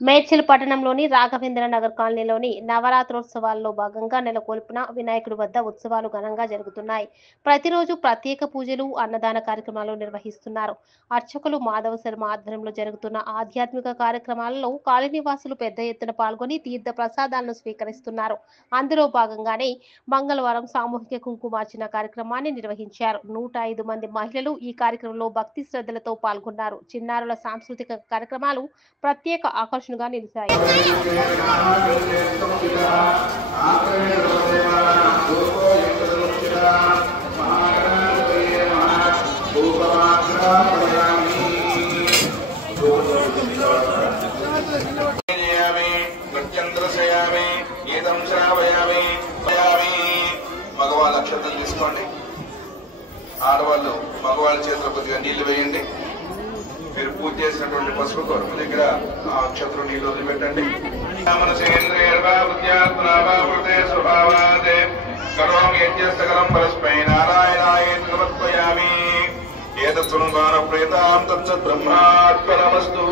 మేడ్చల్ పట్టణంలోని రాఘవేంద్ర నగర్ కాలనీలోని నవరాత్రోత్సవాల్లో భాగంగా నెలకొల్పిన వినాయకుడి వద్ద ఉత్సవాలు ఘనంగా జరుగుతున్నాయి. ప్రతిరోజు ప్రత్యేక పూజలు, అన్నదాన కార్యక్రమాలు నిర్వహిస్తున్నారు. అర్చకులు మాధవ శర్మ ఆధ్వర్యంలో జరుగుతున్న ఆధ్యాత్మిక కార్యక్రమాలలో కాలనీ వాసులు పెద్ద ఎత్తున పాల్గొని తీర్థ ప్రసాదాలను స్వీకరిస్తున్నారు. అందులో భాగంగానే మంగళవారం సామూహిక కుంకుమార్చన కార్యక్రమాన్ని నిర్వహించారు. 105 మంది మహిళలు ఈ కార్యక్రమంలో భక్తి శ్రద్ధలతో పాల్గొన్నారు. చిన్నారుల సాంస్కృతిక కార్యక్రమాలు ప్రత్యేక ఆకర్షణగా నిలిచాయి. మగవాళ్ళ అక్షతలు తీసుకోండి, ఆడవాళ్ళు మగవాళ్ళ చేతిలో కొద్దిగా నీళ్లు వేయండి. మీరు పూజ చేసినటువంటి పసుపు కొరకు దగ్గర ఆ అక్షతలు నీళ్లు వదిలిపెట్టండి. సకలం పరస్మై నారాయణాయేతి సమర్పయామి. ఏతత్సునుగాన ప్రేతాం తత్సద్బ్రహ్మార్పణమస్తు.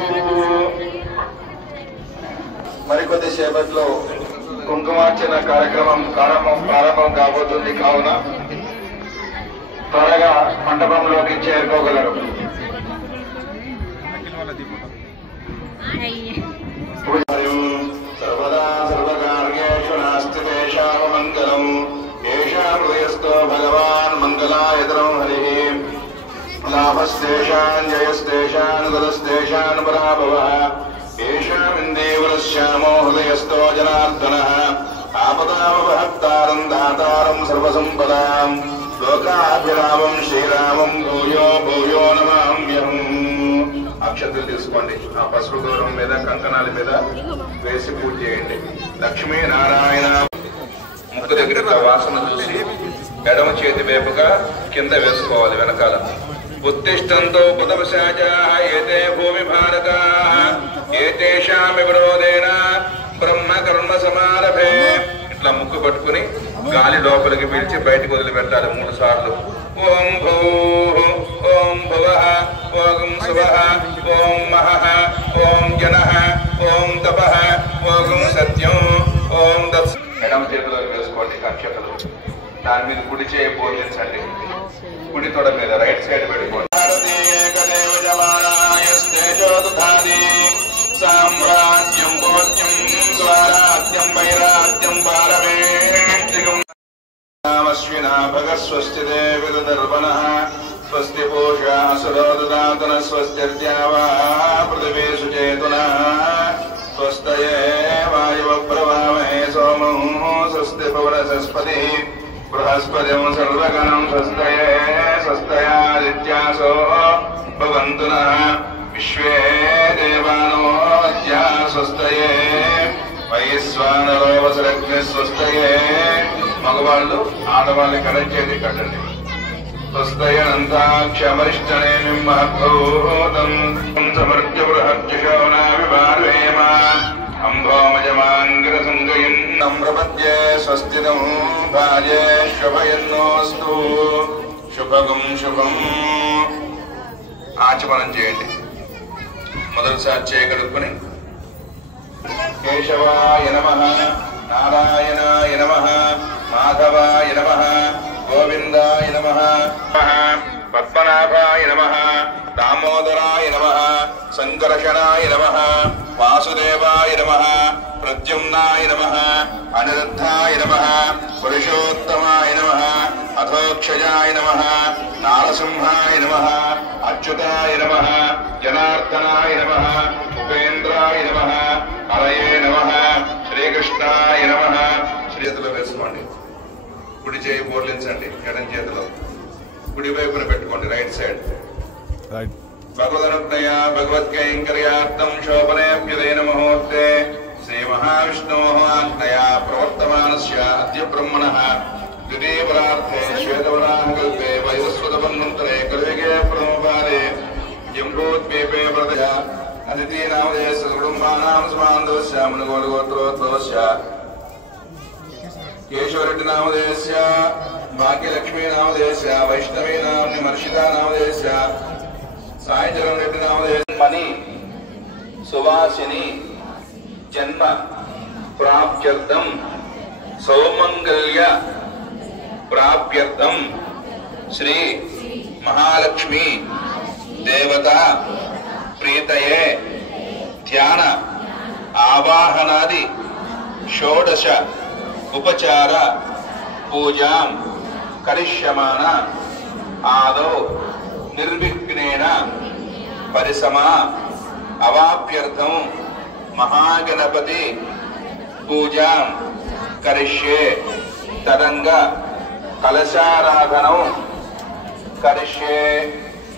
మరికొద్ది సేపట్లో కుంకుమార్చన కార్యక్రమం ప్రారంభం కాబోతుంది. కావున త్వరగా మండపంలోకి చేరుకోగలరు. సర్వదా సర్వకార్యేషు నాస్తి తేషాం మంగళం. ఏషాం హృదయస్థో భగవాన్ మంగళాయతరం హరిః. లాభస్తేషాన్ జయస్తేషాన్ గదస్తేషాన్ పరాభవః. ఏషాం ఇందేవరశ్యామో హృదయస్థో జనార్దనః. ఆపదామపహర్తారం దాతారం సర్వసంపదాం. లోకాభిరామం శ్రీరామం భూయో భూయో నమామ్యహం. అక్షతలు తీసుకోండి, ఆ పసుపు దూరం మీద కంకణాల మీద వేసి పూజ చేయండి. లక్ష్మీ నారాయణ. ముక్కు దగ్గర వాసన చూసి ఎడమ చేతి వైపుగా కింద వేసుకోవాలి. వెనకాల ఉత్తిష్టంతో బుధవశాచాః ఏతే భూమి భారకాః ఏతేషాం విరోధేన బ్రహ్మ కర్మ సమారభే. ఇట్లా ముక్కు పట్టుకుని గాలి లోపలికి పీల్చి బయటకు వదిలిపెట్టాలి 3 సార్లు. ఓం భూః ఓం భువః ఓం శువః ఓం మహః ఓం జనః ఓం తపః ఓం సత్యం ఓం దత్స్. ఎడమ చేతిలో వేసుకోండి అక్షతలు. దాని మీద కుడి చేయి బోధించండి. కుడి తొడ మీద రైట్ సైడ్ పెట్టుకోండి. సామ్రాజ్యం భోజ్యం స్వరాజ్యం వైరాజ్యం పారమేష్టికం. శ్వినా భగస్వస్తి దేవిర్వణః స్వస్తి పూషా సురో దదాతన స్వస్త్యర్ద్యావా పృథివీ సుచేతునః స్వస్తయే వాయువ ప్రవామహే సోమం స్వస్తి పవనస్పతిః బృహస్పతిం సర్వగణం స్వస్తయే స్వస్తయాదిత్యాసో భవంతు నః విశ్వే దేవానో అద్యా స్వస్తయే వైశ్వానరో వసరగ్ని స్వస్తయే. మగవాళ్ళు ఆడవాళ్ళని కడచేది కట్టండి. స్వస్తయనంతాక్షమరిష్టనేమిం మహద్భూతం సమర్జ్య బృహజ్జుషోనాభివార్వేమ అంభోమజమాంగిరసంగయం ప్రపద్యే స్వస్తినం భాజే శుభయన్నోస్తు. శుభగం శుభం. ఆచమనం చేయండి. మొదటిసారి చేయగలుగుని కేశవాయ నమః, నారాయణాయ నమః, మాధవాయ నమః, గోవిందాయ నమః, పద్మనాభాయ నమః, దామోదరాయ నమః, సంకర్షణాయ నమః, వాసుదేవాయ నమః, ప్రద్యుమ్నాయ నమః, అనిరుద్ధాయ నమః, పురుషోత్తమాయ నమః, అథోక్షజాయ నమః, నారసింహాయ నమః, అచ్యుతాయ నమః, జనార్దనాయ నమః, ఉపేంద్రాయ నమః, హరయే నమః, శ్రీకృష్ణాయ నమః. చేతిలో వేసుకోండి. కుడి చేయి బోర్లించండి. ఎడం చేతిలో కుడి వైపున పెట్టుకోండి. Right side. భగవదనుజ్ఞయ భగవద్కైంకర్యార్థం శోభనేభ్యుదైన ముహూర్తే శ్రీ మహావిష్ణోః ఆజ్ఞయా ప్రవర్తమానస్య అద్య బ్రహ్మణః ద్వితీయ పరార్థే శ్వేతవరాహకల్పే వైవస్వతమన్వంతరే కలియుగే ప్రథమపాదే జంబూద్వీపే ప్రదయ అతిథీనామదేశ కుటుంబానాం సమాంధోస్య మునిగోత్రోద్భవస్య కేశవరెడ్డి నామదేశస్య భాగ్యలక్ష్మీ నామదేశస్య వైష్ణవీ నామ్ని మర్షితా నామదేశస్య సాయిచరం రెడ్డి నామదేశ మణి సువాసిని జన్మ ప్రాప్త్యర్థం సౌమంగళ్య ప్రాప్త్యర్థం శ్రీ మహాలక్ష్మి దేవత ప్రీతయే ధ్యాన ఆవాహనాది షోడశ ఉపచార పూజాం కరిష్యమాన ఆదౌ నిర్విఘ్నేన పరిసమా అవాప్యర్థం మహాగణపతి పూజాం కరిష్యే తదంగ కలశారాధనం కరిష్యే.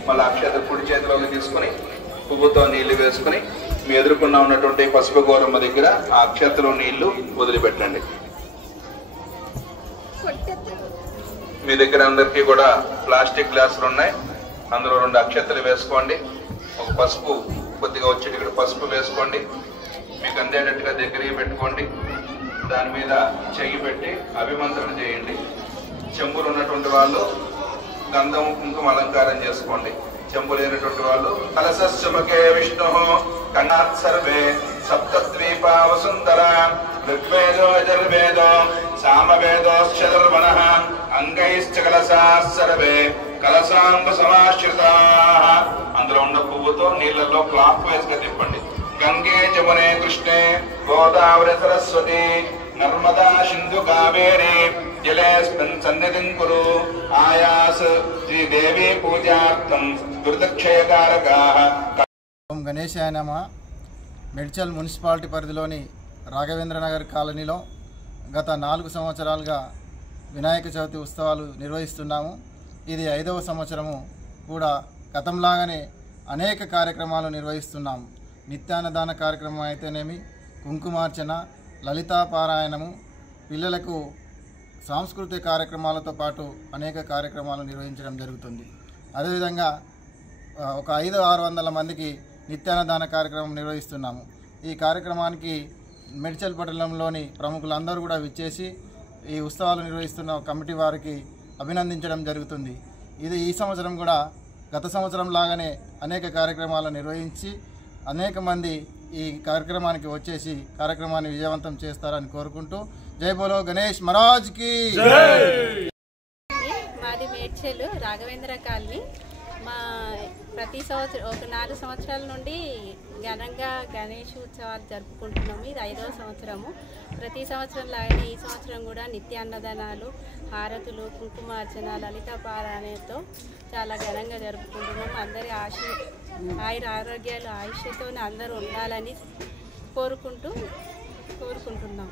మళ్ళీ అక్షత కుడి చేతిలోకి తీసుకుని పువ్వుతో నీళ్లు వేసుకుని మీ ఎదుర్కొన్న ఉన్నటువంటి పసుపు గౌరమ్మ దగ్గర ఆ అక్షతలో నీళ్లు వదిలిపెట్టండి. మీ దగ్గర అందరికీ కూడా ప్లాస్టిక్ గ్లాసులు ఉన్నాయి, అందులో 2 అక్షతలు వేసుకోండి. ఒక పసుపు కొద్దిగా వచ్చేటి ఇక్కడ పసుపు వేసుకోండి. మీకు అందేటట్టుగా దగ్గరికి పెట్టుకోండి. దాని మీద చెయ్యి పెట్టి అభిమంత్రణ చేయండి. చెంబులు ఉన్నటువంటి వాళ్ళు గంధం కుంకుమ అలంకారం చేసుకోండి. చెంబు లేనటువంటి వాళ్ళు కలసస్సుముఖే విష్ణు కన్నాత్ సర్వే సప్తద్వీపా వసుంధర ఋగ్వేదో యజుర్వేదో సామవేదోశ్చతుర్వణః అంగైశ్చ కలసాః సర్వే కలసాంబ సమాశ్రితాః. అందులో ఉన్న పువ్వుతో నీళ్లలో క్లాక్ వైజ్ గా తిప్పండి. గంగే జమునే కృష్ణే గోదావరి సరస్వతి నర్మదా సింధు కావేరి జలేస్మిన్ సన్నిధిం కురు ఆయాస్ శ్రీదేవి పూజార్థం దుర్దక్షయకారకాః. ఓం గణేశాయ నమః. మేడ్చల్ మున్సిపాలిటీ పరిధిలోని రాఘవేంద్రనగర్ కాలనీలో గత 4 సంవత్సరాలుగా వినాయక చవితి ఉత్సవాలు నిర్వహిస్తున్నాము. ఇది 5వ సంవత్సరము కూడా. గతంలాగానే అనేక కార్యక్రమాలు నిర్వహిస్తున్నాము. నిత్యాన్నదాన కార్యక్రమం అయితేనేమి, కుంకుమార్చన, లలితా పారాయణము, పిల్లలకు సాంస్కృతిక కార్యక్రమాలతో పాటు అనేక కార్యక్రమాలు నిర్వహించడం జరుగుతుంది. అదేవిధంగా ఒక 500-600 మందికి నిత్యాన్నదాన కార్యక్రమం నిర్వహిస్తున్నాము. ఈ కార్యక్రమానికి మేడ్చల్ పట్టణంలోని ప్రముఖులందరూ కూడా విచ్చేసి ఈ ఉత్సవాలు నిర్వహిస్తున్న కమిటీ వారికి అభినందించడం జరుగుతుంది. ఈ సంవత్సరం కూడా గత సంవత్సరం లాగానే అనేక కార్యక్రమాలు నిర్వహించి అనేక మంది ఈ కార్యక్రమానికి వచ్చేసి కార్యక్రమాన్ని విజయవంతం చేస్తారని కోరుకుంటూ జై బోలో గణేష్ మహారాజ్ కి జై. మాది మేడ్చల్ రాఘవేంద్ర కాలనీ. మా ప్రతి సంవత్సరం ఒక 4 సంవత్సరాల నుండి ఘనంగా గణేష్ ఉత్సవాలు జరుపుకుంటున్నాము. ఇది 5వ సంవత్సరము. ప్రతి సంవత్సరం లాగానే ఈ సంవత్సరం కూడా నిత్యాన్నదానాలు, హారతులు, కుంకుమార్చన, లలిత పారాయణతో చాలా ఘనంగా జరుపుకుంటున్నాము. అందరి ఆయుర ఆరోగ్యాలు ఆయుష్తో అందరూ ఉండాలని కోరుకుంటున్నాం.